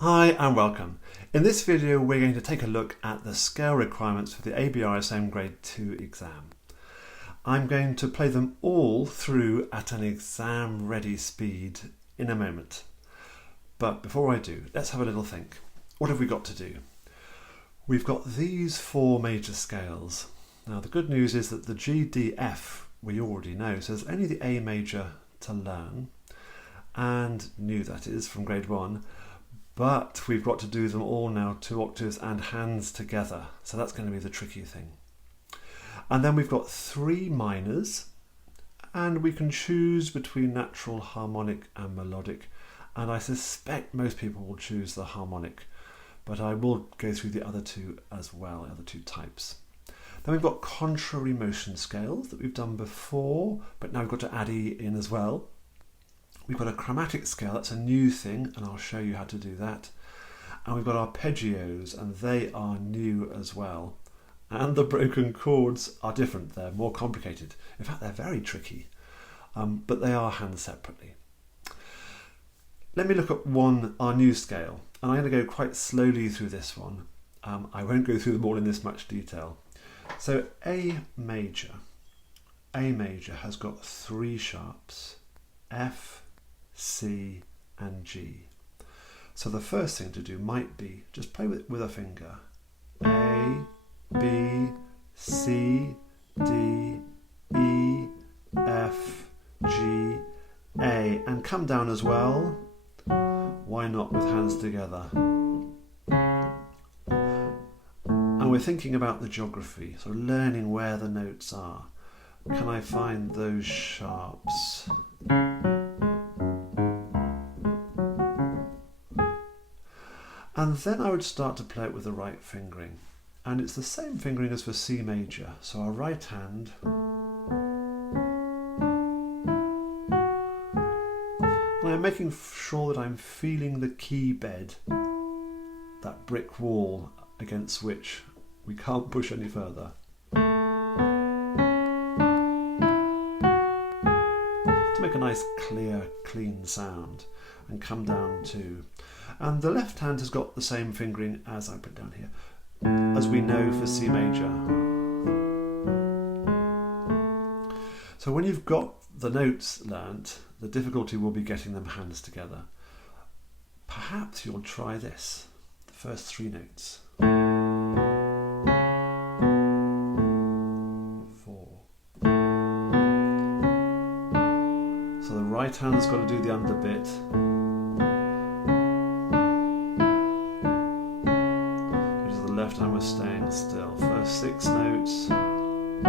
Hi and welcome. In this video we're going to take a look at the scale requirements for the ABRSM Grade 2 exam. I'm going to play them all through at an exam ready speed in a moment. But before I do, let's have a little think. What have we got to do? We've got these four major scales. Now the good news is that the G, D, F we already know, so there's only the A major to learn, and new that is from grade 1. But we've got to do them all now, 2 octaves and hands together. So that's going to be the tricky thing. And then we've got 3 minors, and we can choose between natural, harmonic and melodic. And I suspect most people will choose the harmonic, but I will go through the other two as well, the other two types. Then we've got contrary motion scales that we've done before, but now we've got to add E in as well. We've got a chromatic scale, that's a new thing, and I'll show you how to do that. And we've got arpeggios, and they are new as well. And the broken chords are different, they're more complicated. In fact, they're very tricky, but they are handled separately. Let me look at our new scale, and I'm going to go quite slowly through this one. I won't go through them all in this much detail. So A major has got 3 sharps, F, C and G. So the first thing to do might be just play with a finger. A, B, C, D, E, F, G, A, and come down as well. Why not with hands together? And we're thinking about the geography, so learning where the notes are. Can I find those sharps? And then I would start to play it with the right fingering. And it's the same fingering as for C major. So our right hand. And I'm making sure that I'm feeling the key bed, that brick wall against which we can't push any further. To make a nice, clear, clean sound. And come down to, and the left hand has got the same fingering as I put down here, as we know for C major. So when you've got the notes learnt, the difficulty will be getting them hands together. Perhaps you'll try this, the first 3 notes. 4. So the right hand's got to do the under bit. Left hand was staying still. First 6 notes. I'm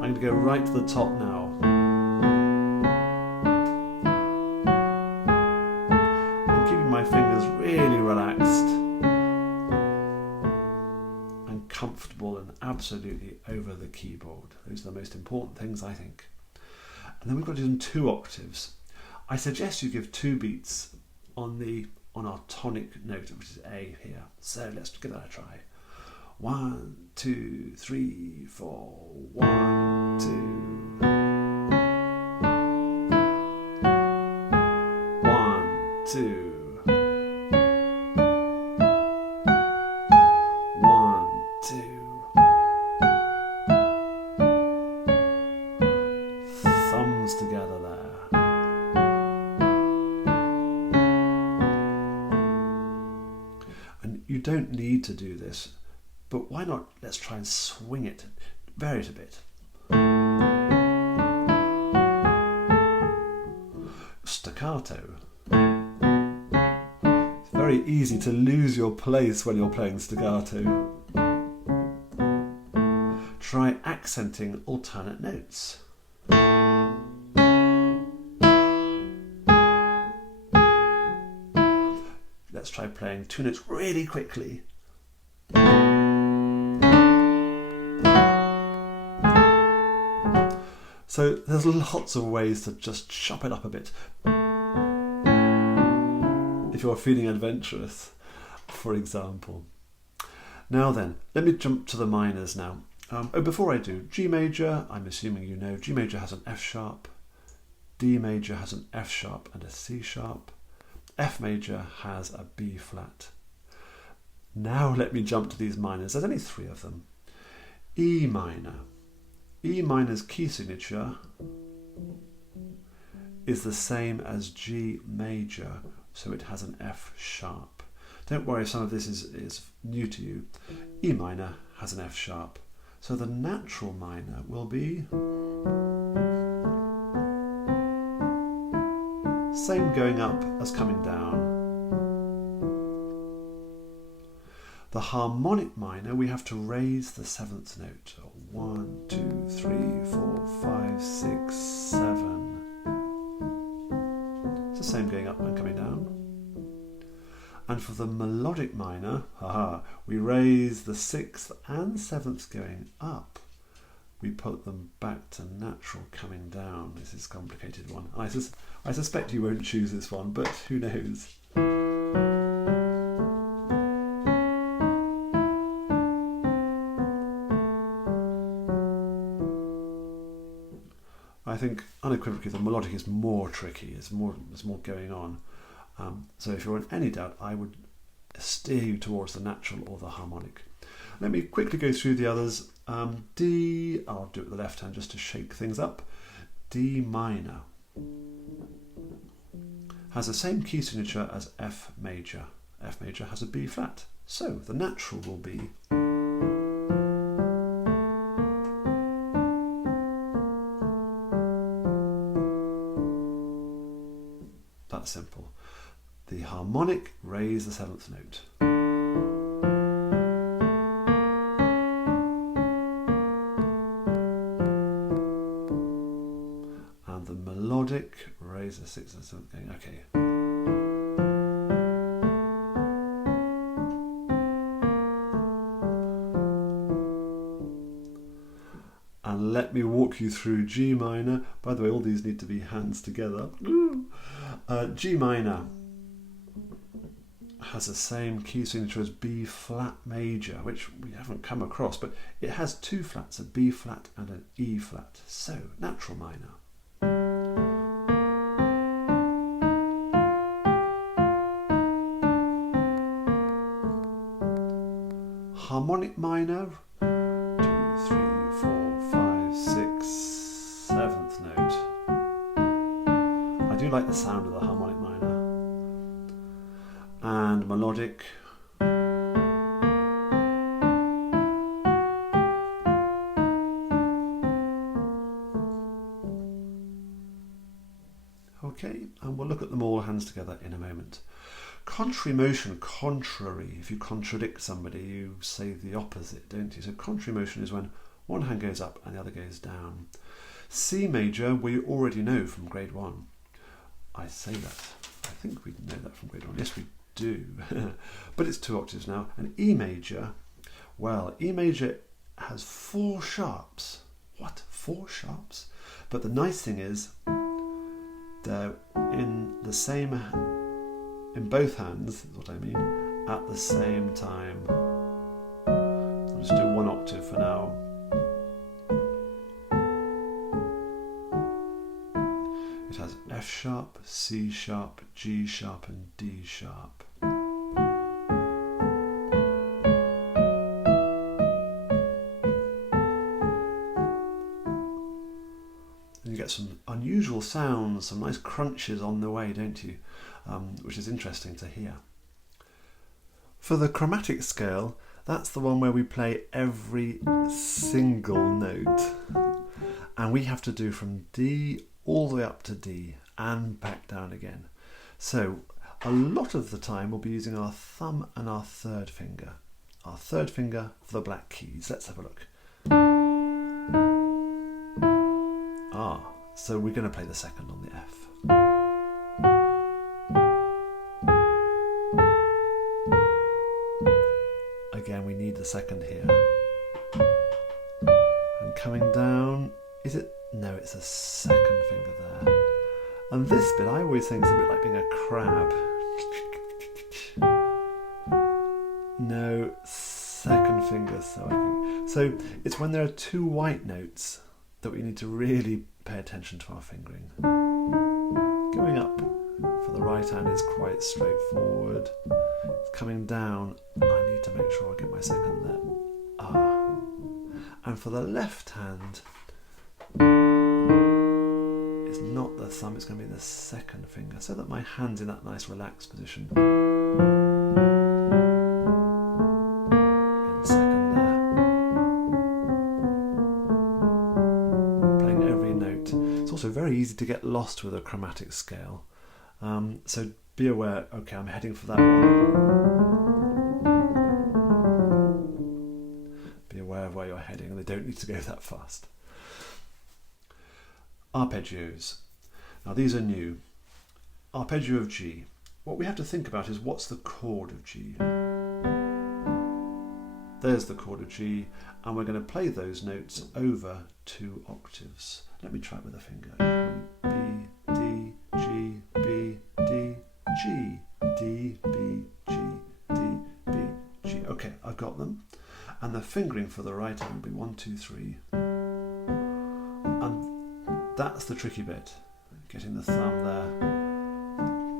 going to go right to the top now. I'm keeping my fingers really relaxed and comfortable and absolutely over the keyboard. Those are the most important things, I think. And then we've got to do them 2 octaves. I suggest you give 2 beats on our tonic note, which is A here. So let's give that a try. 1, 2, 3, 4. 1, 2. 1, 2. 1, 2. Thumbs together there. You don't need to do this, but why not? Let's try and swing it, vary it a bit. Staccato. It's very easy to lose your place when you're playing staccato. Try accenting alternate notes. Let's try playing 2 notes really quickly. So there's lots of ways to just chop it up a bit. If you're feeling adventurous, for example. Now then, let me jump to the minors now. Before I do, G major, I'm assuming you know, G major has an F sharp, D major has an F sharp and a C sharp, F major has a B flat. Now let me jump to these minors. There's only 3 of them. E minor. E minor's key signature is the same as G major, so it has an F sharp. Don't worry if some of this is new to you. E minor has an F sharp. So the natural minor will be same going up as coming down. The harmonic minor, we have to raise the 7th note. 1, 2, 3, 4, 5, 6, 7. It's the same going up and coming down. And for the melodic minor, we raise the 6th and 7th going up. We put them back to natural coming down. This is a complicated one. I suspect you won't choose this one, but who knows? I think unequivocally the melodic is more tricky. There's more going on. So if you're in any doubt, I would steer you towards the natural or the harmonic. Let me quickly go through the others. D, I'll do it with the left hand just to shake things up. D minor has the same key signature as F major. F major has a B flat. So the natural will be that simple. The harmonic, raise the 7th note. And the melodic, raise the 6th and 7th going, okay. And let me walk you through G minor. By the way, all these need to be hands together. G minor has the same key signature as B flat major, which we haven't come across, but it has 2 flats, a B flat and an E flat. So, natural minor. Harmonic minor, 2, 3, 4, 5, 6, 7th note. I do like the sound of the harmonic minor. And melodic. Okay, and we'll look at them all hands together in a moment. Contrary motion, contrary. If you contradict somebody, you say the opposite, don't you? So contrary motion is when one hand goes up and the other goes down. C major, we already know from grade 1. I say that. I think we know that from grade 1. Yes, we do. But it's 2 octaves now. And E major, well, E major has 4 sharps. What? 4 sharps? But the nice thing is they're in the same, in both hands, is what I mean, at the same time. I'll just do 1 octave for now. It has F sharp, C sharp, G sharp and D sharp. And you get some unusual sounds, some nice crunches on the way, don't you? Which is interesting to hear. For the chromatic scale, that's the one where we play every single note. And we have to do from D all the way up to D and back down again. So a lot of the time we'll be using our thumb and our 3rd finger. Our 3rd finger for the black keys. Let's have a look. So we're going to play the 2nd on the F. Again, we need the 2nd here. And coming down, is it? No, it's a 2nd finger there. And this bit, I always think, is a bit like being a crab. No, 2nd finger, so it's when there are 2 white notes that we need to really pay attention to our fingering. Going up For the right hand is quite straightforward. It's coming down, I need to make sure I get my second there. Ah. And for the left hand, it's not the thumb, it's going to be the second finger, so that my hand's in that nice relaxed position. Again, second there. Playing every note. It's also very easy to get lost with a chromatic scale. So be aware, okay, I'm heading for that one. Be aware of where you're heading, and they don't need to go that fast. Arpeggios. Now these are new. Arpeggio of G. What we have to think about is what's the chord of G. There's the chord of G, and we're going to play those notes over 2 octaves. Let me try it with a finger. B, D, G, B, D, G, D, B, G, D, B, G. Okay, I've got them. And the fingering for the right hand will be 1, 2, 3. And that's the tricky bit. Getting the thumb there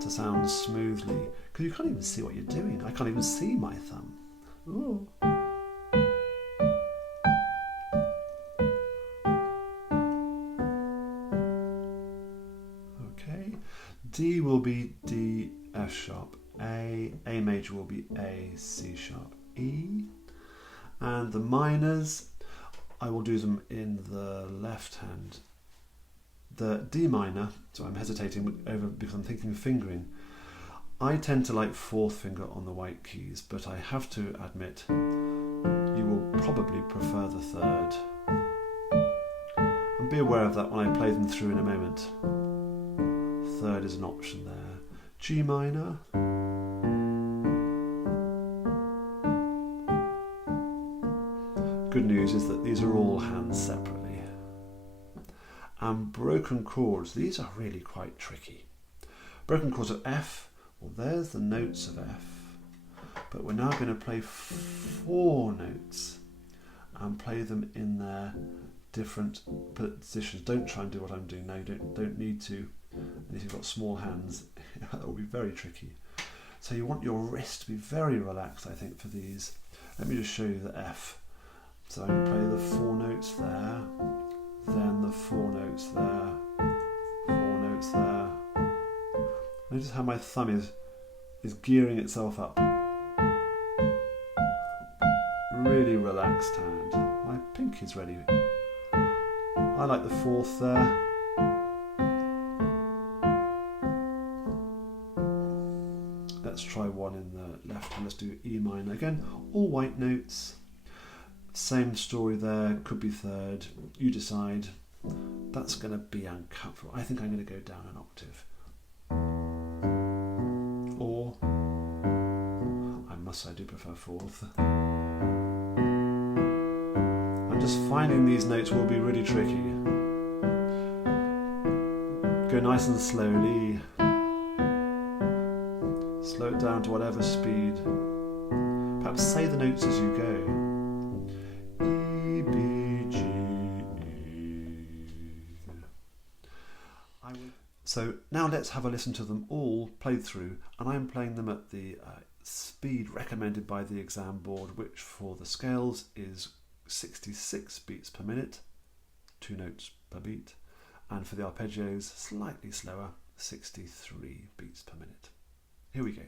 to sound smoothly. Because you can't even see what you're doing. I can't even see my thumb. Ooh. D will be D, F sharp, A major will be A, C sharp, E. And the minors, I will do them in the left hand. The D minor, so I'm hesitating over because I'm thinking of fingering. I tend to like fourth finger on the white keys, but I have to admit you will probably prefer the third. And be aware of that when I play them through in a moment. Third is an option there. G minor. Good news is that these are all hands separately. And broken chords, these are really quite tricky. Broken chords of F, well there's the notes of F, but we're now going to play 4 notes and play them in their different positions. Don't try and do what I'm doing now, you don't need to. And if you've got small hands, that will be very tricky. So you want your wrist to be very relaxed, I think, for these. Let me just show you the F. So I'm going to play the 4 notes there, then the 4 notes there, 4 notes there. Notice how my thumb is gearing itself up. Really relaxed hand. My pinky's ready. I like the 4th there. Let's try one in the left hand. Let's do E minor. Again, all white notes. Same story there. Could be third. You decide. That's going to be uncomfortable. I think I'm going to go down an octave. Or, I do prefer fourth. And just finding these notes will be really tricky. Go nice and slowly. Slow it down to whatever speed. Perhaps say the notes as you go. E, B, G, E. So now let's have a listen to them all played through, and I'm playing them at the speed recommended by the exam board, which for the scales is 66 beats per minute, 2 notes per beat, and for the arpeggios, slightly slower, 63 beats per minute. Here we go.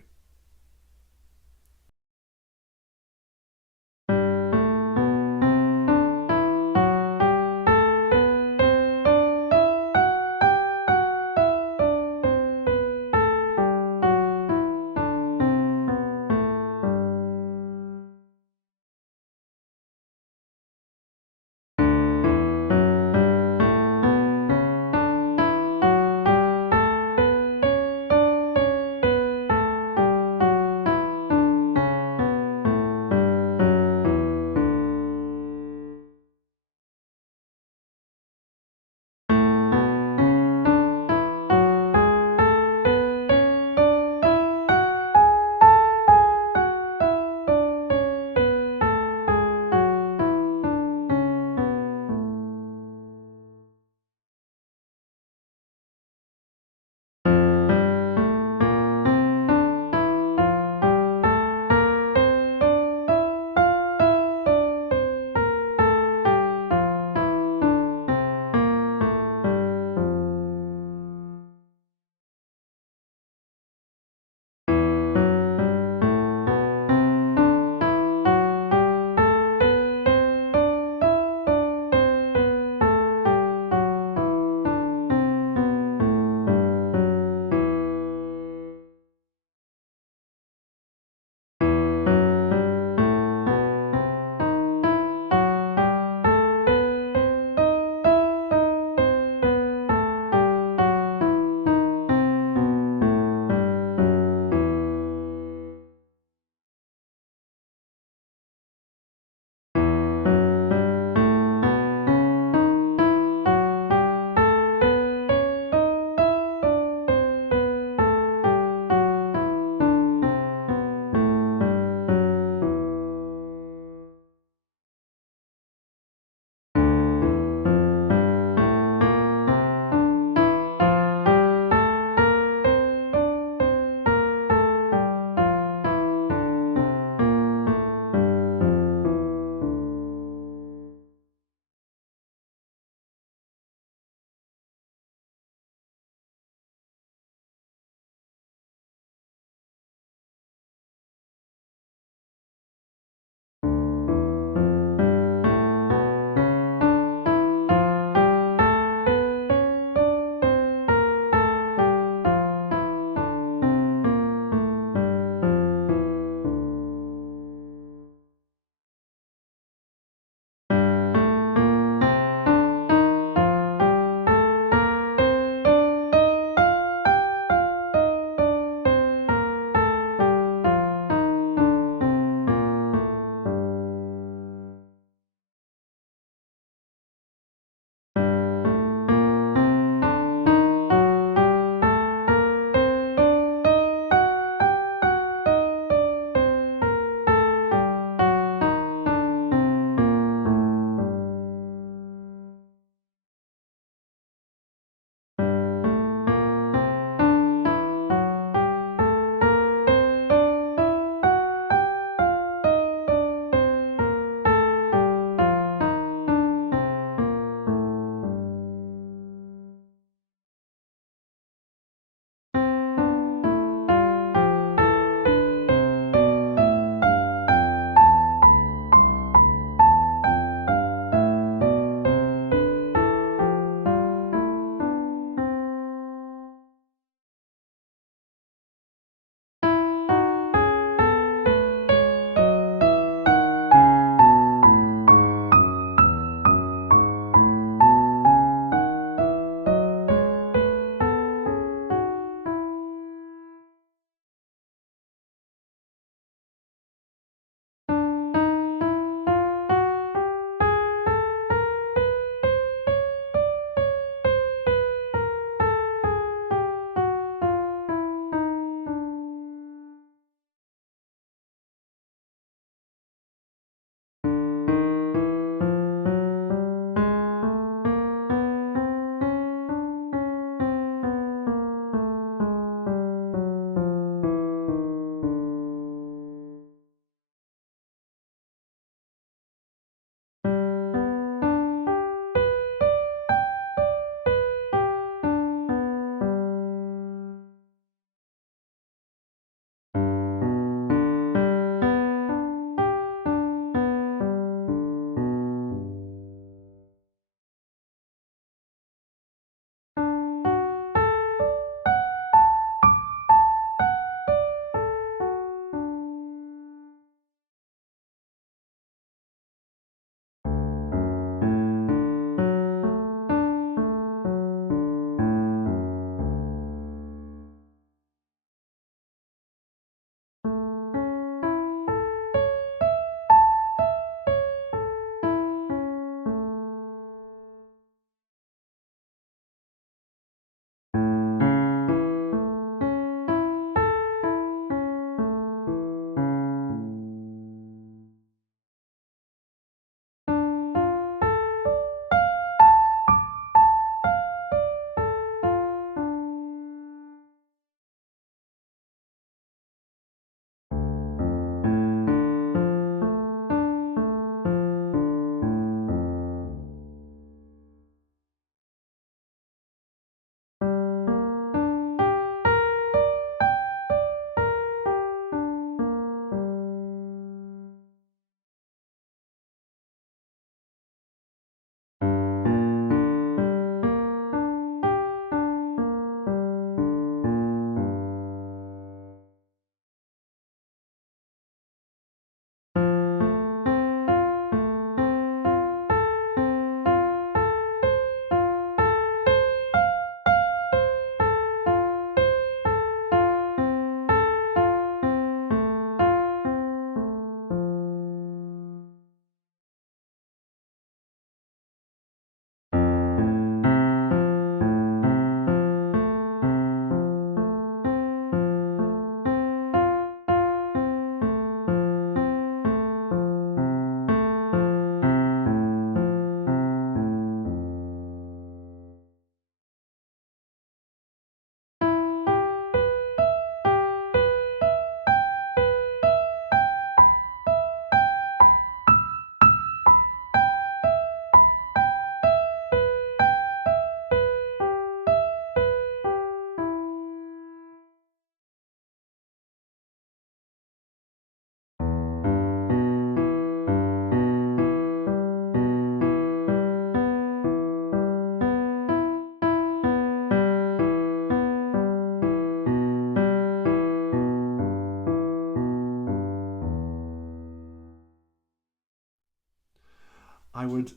I would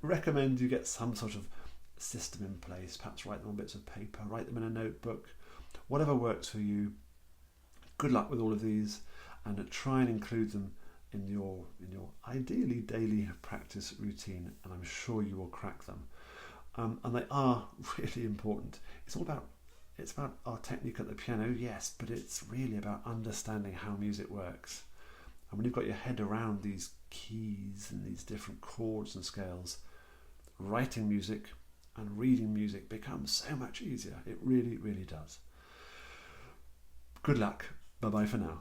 recommend you get some sort of system in place. Perhaps write them on bits of paper, write them in a notebook, whatever works for you. Good luck with all of these, and try and include them in your ideally daily practice routine, and I'm sure you will crack them. And they are really important. It's about our technique at the piano, yes, but it's really about understanding how music works. And when you've got your head around these keys and these different chords and scales, writing music and reading music becomes so much easier. It really, really does. Good luck. Bye-bye for now.